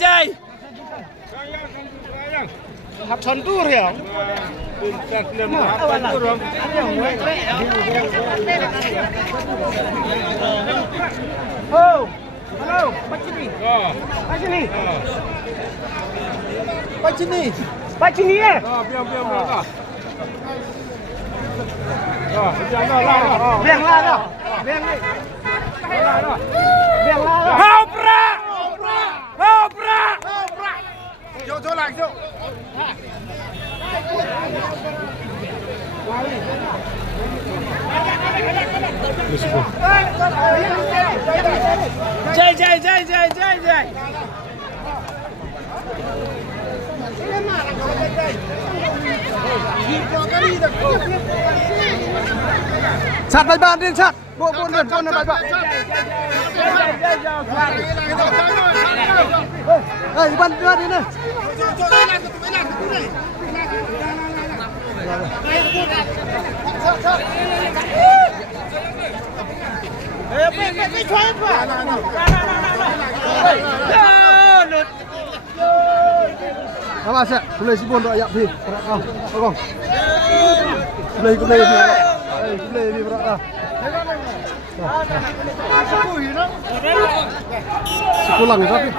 Jai. Hấp son tu rồi hả? Oh, halo, Pacini. Pacini. Pacini. Pacini ya? Biang. Biang lah. Hopra. Chỗ lại chỗ. Jai. Sát bài bàn đi sát. Bộ này bài bạn. Ê, ban đưa đi này. Apa sih? Boleh sih pondok ayak bi. Kong. Boleh ni berat. Sekolah ni tapi.